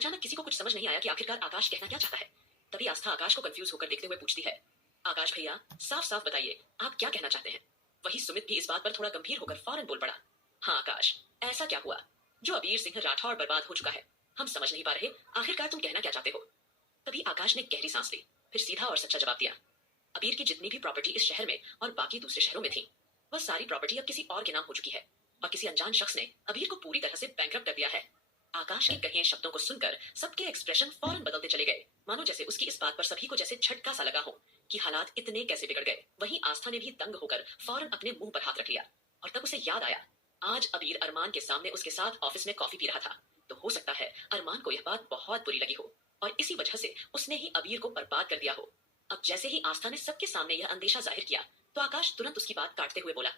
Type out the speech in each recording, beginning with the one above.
अचानक किसी को कुछ समझ नहीं आया कि आखिरकार आकाश कहना क्या चाहता है। तभी आस्था आकाश को कंफ्यूज होकर देखते हुए पूछती है, आकाश भैया, साफ साफ बताइए, आप क्या कहना चाहते हैं। वही सुमित भी इस बात पर थोड़ा गंभीर होकर फौरन बोल पड़ा, हाँ आकाश, ऐसा क्या हुआ जो अबीर सिंह राठौर बर्बाद हो चुका है। हम समझ नहीं पा रहे, आखिरकार तुम कहना क्या चाहते हो। तभी आकाश ने गहरी सांस ली, फिर सीधा और सच्चा जवाब दिया, अबीर की जितनी भी प्रॉपर्टी इस शहर में और बाकी दूसरे शहरों में थी, वह सारी प्रॉपर्टी अब किसी और के नाम हो चुकी है और किसी अनजान शख्स ने अबीर को पूरी तरह से बैंकरप्ट कर दिया है। आकाश के कहे शब्दों को सुनकर सबके एक्सप्रेशन फौरन बदलते चले गए, मानो जैसे उसकी इस बात पर सभी को जैसे झटका सा लगा हो कि हालात इतने कैसे बिगड़ गए। वहीं आस्था ने भी दंग होकर फौरन अपने मुंह पर हाथ रख लिया और तब उसे याद आया, आज अबीर अरमान के सामने उसके साथ ऑफिस में कॉफी पी रहा था, तो हो सकता है अरमान को यह बात बहुत बुरी लगी हो और इसी वजह से उसने ही अबीर को बर्बाद कर दिया हो। अब जैसे ही आस्था ने सबके सामने यह अंदेशा जाहिर किया तो आकाश तुरंत उसकी बात काटते हुए बोला,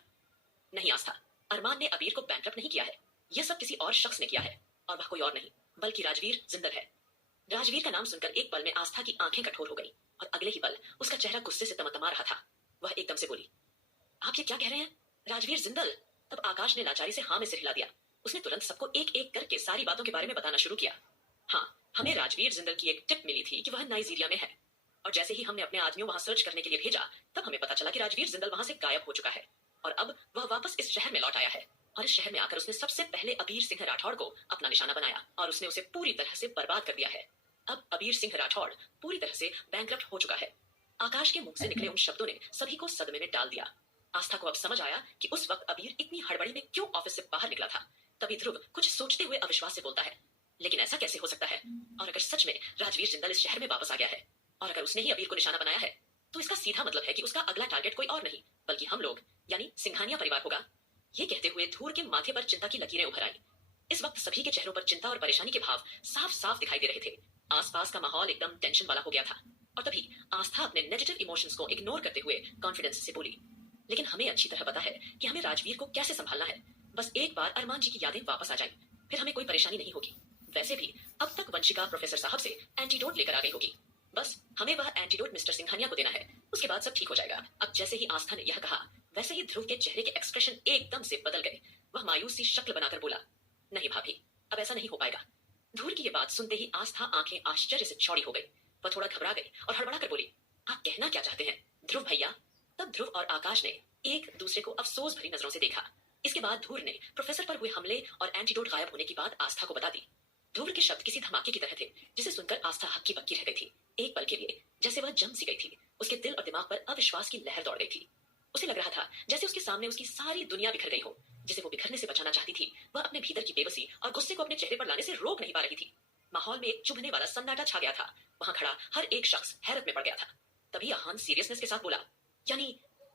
नहीं आस्था, अरमान ने अबीर को बैंकरप्ट नहीं किया है, यह सब किसी और शख्स ने किया है और वह कोई और नहीं बल्कि राजवीर जिंदल है। राजवीर का नाम सुनकर एक पल में आस्था की आंखें कठोर हो गई और अगले ही पल उसका चेहरा गुस्से से तमतमा रहा था। वह एकदम से बोली, आप ये क्या कह रहे हैं, राजवीर जिंदल। तब आकाश ने लाचारी से हाँ में सिर हिला दिया। उसने तुरंत सबको एक एक करके सारी बातों के बारे में बताना शुरू किया। हाँ, हमें राजवीर जिंदल की एक टिप मिली थी कि वह नाइजीरिया में है और जैसे ही हमने अपने आदमियों वहां सर्च करने के लिए भेजा तब हमें पता चला कि राजवीर जिंदल वहां से गायब हो चुका है और अब वह वापस इस शहर में लौट आया है और इस शहर में आकर उसने सबसे पहले अबीर सिंह राठौड़ को अपना निशाना बनाया और उसने उसे पूरी तरह से बर्बाद कर दिया है। अब अबीर सिंह राठौड़ पूरी तरह से बैंकरप्ट हो चुका है। आकाश के मुंह से निकले उन शब्दों ने सभी को सदमे में डाल दिया। आस्था को अब समझ आया कि उस वक्त अबीर इतनी हड़बड़ी में क्यों ऑफिस से बाहर निकला था। तभी ध्रुव कुछ सोचते हुए अविश्वास से बोलता है, लेकिन ऐसा कैसे हो सकता है, और अगर सच में राजवीर जिंदल इस शहर में वापस आ गया है और अगर उसने ही अबीर को निशाना बनाया है तो इसका सीधा मतलब है कि उसका अगला टारगेट कोई और नहीं बल्कि हम लोग यानी सिंघानिया परिवार होगा। ये कहते हुए धूर के माथे पर चिंता की लकीरें उभर आई। इस वक्त सभी के चेहरों पर चिंता और परेशानी के भाव साफ साफ दिखाई दे रहे थे। आसपास का माहौल एकदम टेंशन वाला हो गया था और तभी आस्था अपने नेगेटिव इमोशंस को इग्नोर करते हुए कॉन्फिडेंस से बोली, लेकिन हमें अच्छी तरह पता है कि हमें राजवीर को कैसे संभालना है। बस एक बार अरमान जी की यादें वापस आ जाएं, फिर हमें कोई परेशानी नहीं होगी। वैसे भी अब तक वंशिका प्रोफेसर साहब से एंटीडोट लेकर आ गई होगी, बस हमें वह एंटीडोट मिस्टर सिंघानिया को देना है, उसके बाद सब ठीक हो जाएगा। अब जैसे ही आस्था ने यह कहा वैसे ही ध्रुव के चेहरे के एक्सप्रेशन एकदम से बदल गए। वह मायूस सी शक्ल बनाकर बोला, नहीं भाभी, अब ऐसा नहीं हो पाएगा। ध्रुव की यह बात सुनते ही आस्था आंखें आश्चर्य से चौड़ी हो गई। वह थोड़ा घबरा गई और हड़बड़ा कर बोली, आप कहना क्या चाहते हैं ध्रुव भैया। तब ध्रुव और आकाश ने एक दूसरे को अफसोस भरी नजरों से देखा। इसके बाद ध्रुव ने प्रोफेसर पर हुए हमले और एंटीडोट गायब होने की बात आस्था को बता दी। ध्रुव के शब्द किसी धमाके की तरह थे जिसे सुनकर आस्था हक्की बक्की रह गई थी। एक पल के लिए जैसे वह जम सी गई थी, उसके दिल और दिमाग पर अविश्वास की लहर दौड़ गई थी। उसे लग रहा था जैसे उसके सामने उसकी सारी दुनिया बिखर गई हो, जिसे वो बिखरने से बचाना चाहती थी। वह अपने भीतर की बेबसी और गुस्से को अपने चेहरे पर लाने से रोक नहीं पा रही थी। माहौल में एक चुभने वाला सन्नाटा छा गया था। वहां खड़ा हर एक शख्स हैरत में पड़ गया था। तभी आहान सीरियसनेस के साथ बोला, यानी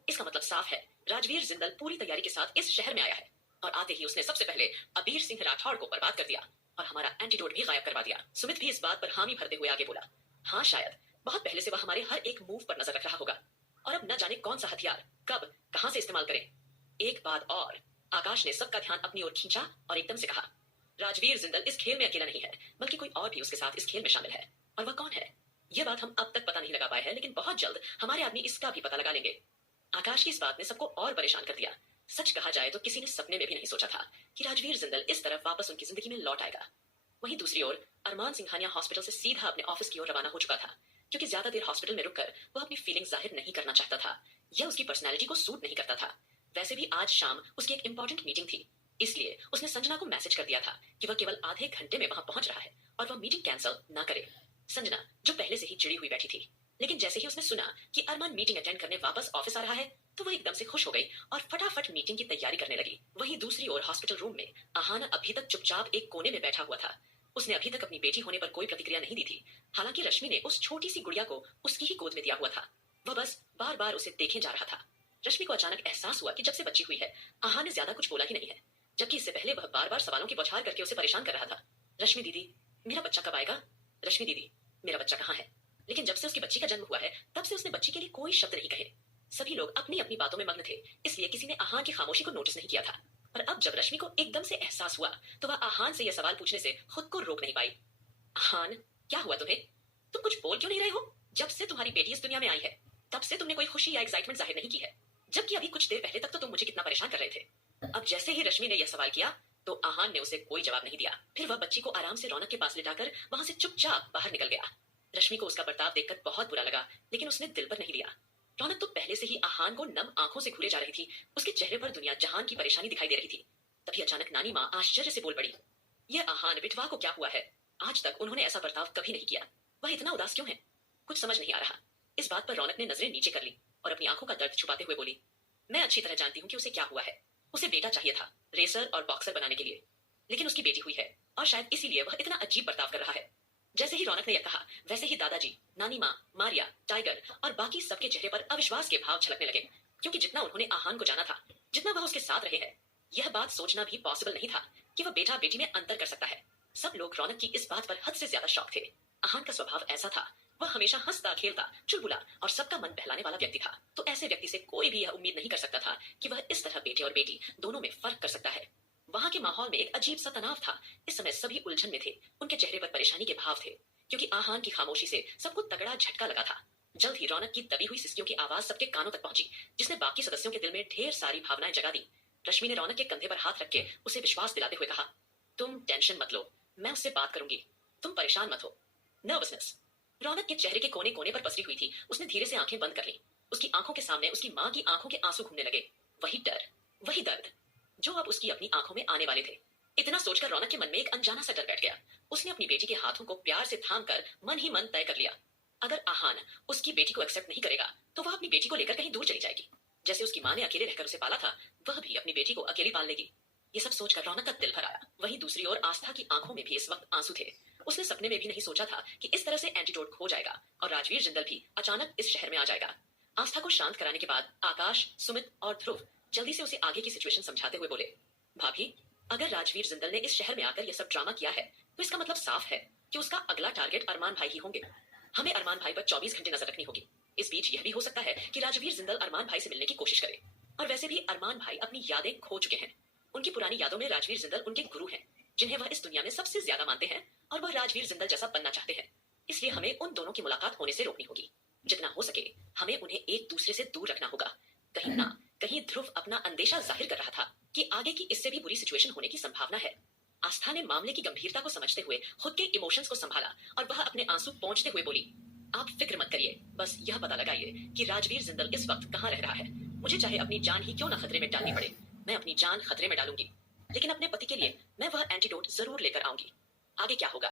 इसका मतलब साफ है, राजवीर जिंदल पूरी तैयारी के साथ इस शहर में आया है और आते ही उसने सबसे पहले अबीर सिंह राठौड़ को बर्बाद कर दिया और हमारा एंटीडोट भी गायब करवा दिया। सुमित भी इस बात पर हामी भरते हुए आगे बोला, हाँ शायद बहुत पहले से वह हमारे हर एक मूव पर नजर रख रहा होगा और अब न जाने कौन सा हथियार कब कहां से इस्तेमाल करें। एक बात और, आकाश ने सबका ध्यान अपनी ओर खींचा और एकदम से कहा, राजवीर जिंदल इस खेल में अकेला नहीं है बल्कि कोई और भी उसके साथ इस खेल में शामिल है। और वह कौन है यह बात हम अब तक पता नहीं लगा पाए हैं, लेकिन बहुत जल्द हमारे आदमी इसका भी पता लगा लेंगे। आकाश की इस बात ने सबको और परेशान कर दिया। सच कहा जाए तो किसी ने सपने में भी नहीं सोचा था कि राजवीर जिंदल इस तरफ वापस उनकी जिंदगी में लौट आएगा। वहीं दूसरी ओर अरमान सिंघानिया हॉस्पिटल से सीधा अपने ऑफिस की ओर रवाना हो चुका था, क्योंकि ज्यादा देर हॉस्पिटल में रुककर वह अपनी फीलिंग जाहिर नहीं करना चाहता था। यह उसकी पर्सनैलिटी को सूट नहीं करता था। वैसे भी आज शाम उसकी एक इंपॉर्टेंट मीटिंग थी, इसलिए उसने संजना को मैसेज कर दिया था कि वह केवल आधे घंटे में वहां पहुंच रहा है और वह मीटिंग कैंसिल ना करे। संजना जो पहले से ही चिड़ी हुई बैठी थी, लेकिन जैसे ही उसने सुना कि अरमान मीटिंग अटेंड करने वापस ऑफिस आ रहा है तो वह एकदम से खुश हो गई और फटाफट मीटिंग की तैयारी करने लगी। वहीं दूसरी ओर हॉस्पिटल रूम में आहान अभी तक चुपचाप एक कोने में बैठा हुआ था। उसने अभी तक अपनी बेटी होने पर कोई प्रतिक्रिया नहीं दी थी। हालांकि रश्मि ने उस छोटी सी गुड़िया को उसकी ही गोद में दिया हुआ था। वह बस बार बार उसे देखे जा रहा था। रश्मि को अचानक एहसास हुआ कि जब से बच्ची हुई है आहान ने ज्यादा कुछ बोला ही नहीं है, जबकि इससे पहले वह बार बार सवालों की बौछार करके उसे परेशान कर रहा था। रश्मि दीदी, मेरा बच्चा कब आएगा? रश्मि दीदी, मेरा बच्चा कहाँ है? लेकिन जब से उसकी बच्ची का जन्म हुआ है तब से उसने बच्ची के लिए कोई शब्द नहीं कहे। सभी लोग अपनी अपनी बातों में मग्न थे, इसलिए किसी ने आहान की खामोशी को नोटिस नहीं किया था। और अब जब रश्मि को एकदम से एहसास हुआ तो वह आहान से यह सवाल पूछने से खुद को रोक नहीं पाई। आहान, क्या हुआ तुम्हें? तुम कुछ बोल क्यों नहीं रहे हो? जब से तुम्हारी बेटी इस दुनिया में आई है तब से तुमने कोई खुशी या एक्साइटमेंट जाहिर नहीं की है, जबकि अभी कुछ देर पहले तक तो तुम मुझे कितना परेशान कर रहे थे। अब जैसे ही रश्मि ने यह सवाल किया तो आहान ने उसे कोई जवाब नहीं दिया। फिर वह बच्ची को आराम से रौनक के पास लिटाकर वहां से चुपचाप बाहर निकल गया। रश्मि को उसका बर्ताव देखकर बहुत बुरा लगा, लेकिन उसने दिल पर नहीं लिया। रौनक तो पहले से ही आहान को नम आंखों से घूरे जा रही थी। उसके चेहरे पर दुनिया जहान की परेशानी दिखाई दे रही थी। तभी अचानक नानी माँ आश्चर्य से बोल पड़ी, यह आहान विधवा को क्या हुआ है? आज तक उन्होंने ऐसा बर्ताव कभी नहीं किया। वह इतना उदास क्यों है? कुछ समझ नहीं आ रहा। इस बात पर रौनक ने नजरें नीचे कर ली और अपनी आंखों का दर्द छुपाते हुए बोली, मैं अच्छी तरह जानती हूँ कि उसे क्या हुआ है। उसे बेटा चाहिए था, रेसर और बॉक्सर बनाने के लिए, लेकिन उसकी बेटी हुई है और शायद इसीलिए वह इतना अजीब बर्ताव कर रहा है। जैसे ही रौनक ने यह कहा, वैसे ही दादाजी, नानी माँ, मारिया, टाइगर और बाकी सबके चेहरे पर अविश्वास के भाव झलकने लगे, क्योंकि जितना उन्होंने आहान को जाना था, जितना वह उसके साथ रहे हैं, यह बात सोचना भी पॉसिबल नहीं था कि वह बेटा बेटी में अंतर कर सकता है। सब लोग रौनक की इस बात पर हद से ज्यादा शॉक थे। आहान का स्वभाव ऐसा था, वह हमेशा हंसता खेलता चुलबुला और सबका मन बहलाने वाला व्यक्ति था। तो ऐसे व्यक्ति से कोई भी यह उम्मीद नहीं कर सकता था कि वह इस तरह बेटे और बेटी दोनों में फर्क कर सकता है। वहां के माहौल में एक अजीब सा तनाव था। इस समय सभी उलझन में थे। उनके चेहरे पर परेशानी के भाव थे, क्योंकि आहान की खामोशी से सबको तगड़ा झटका लगा था। जल्द ही रौनक की दबी हुई सिसकियों की आवाज सबके कानों तक पहुंची, जिसने बाकी सदस्यों के दिल में ढेर सारी भावनाएं जगा दी। रश्मि ने रौनक के कंधे पर हाथ रख के उसे विश्वास दिलाते हुए कहा, तुम टेंशन मत लो, मैं उससे बात करूंगी, तुम परेशान मत हो। नर्वसनेस रौनक के चेहरे के कोने कोने पर पसरी हुई थी। उसने धीरे से आंखें बंद कर ली। उसकी आंखों के सामने उसकी माँ की आंखों के आंसू घूमने लगे। वही डर, वही दर्द जो अब उसकी अपनी आंखों में आने वाले थे। इतना सोचकर रौनक के मन में एक अनजाना सा डर बैठ गया। उसने अपनी बेटी के हाथों को प्यार से थाम कर मन ही मन तय कर लिया, अगर आहान उसकी बेटी को एक्सेप्ट नहीं करेगा तो वह अपनी बेटी को लेकर कहीं दूर चली जाएगी। जैसे उसकी माँ ने अकेले रहकर उसे पाला था, वह भी अपनी बेटी को अकेली पाल लेगी। ये सब सोचकर रौनक का दिल भर आया। वहीं दूसरी ओर आस्था की आंखों में भी इस वक्त आंसू थे। उसने सपने में भी नहीं सोचा था कि इस तरह से एंटीडोट खो जाएगा और राजवीर जिंदल भी अचानक इस शहर में आ जाएगा। आस्था को शांत कराने के बाद आकाश, सुमित और ध्रुव जल्दी से उसे आगे की सिचुएशन समझाते हुए बोले, भाभी, अगर राजवीर जिंदल ने इस शहर में आकर यह सब ड्रामा किया है तो इसका मतलब साफ है कि उसका अगला टारगेट अरमान भाई ही होंगे। हमें अरमान भाई पर 24 घंटे नजर रखनी होगी। इस बीच यह भी हो सकता है कि राजवीर जिंदल अरमान भाई से मिलने की कोशिश करे। और वैसे भी अरमान भाई अपनी यादें खो चुके हैं। उनकी पुरानी यादों में राजवीर जिंदल उनके गुरु हैं, जिन्हें वह इस दुनिया में सबसे ज्यादा मानते हैं, और वह राजवीर जिंदल जैसा बनना चाहते हैं। इसलिए हमें उन दोनों की मुलाकात होने से रोकनी होगी। जितना हो सके हमें उन्हें एक दूसरे से दूर रखना होगा। कहीं ना कहीं ध्रुव अपना अंदेशा जाहिर कर रहा था कि आगे की इससे भी बुरी सिचुएशन होने की संभावना है। आस्था ने मामले की गंभीरता को समझते हुए खुद के इमोशंस को संभाला और वह अपने आंसू पोंछते हुए बोली, आप फिक्र मत करिए, बस यह पता लगाइए कि राजवीर जिंदल इस वक्त कहाँ रह रहा है। मुझे चाहे अपनी जान ही क्यों ना खतरे में डालनी पड़े, मैं अपनी जान खतरे में डालूंगी, लेकिन अपने पति के लिए मैं वह एंटीडोट जरूर लेकर आऊंगी। आगे क्या होगा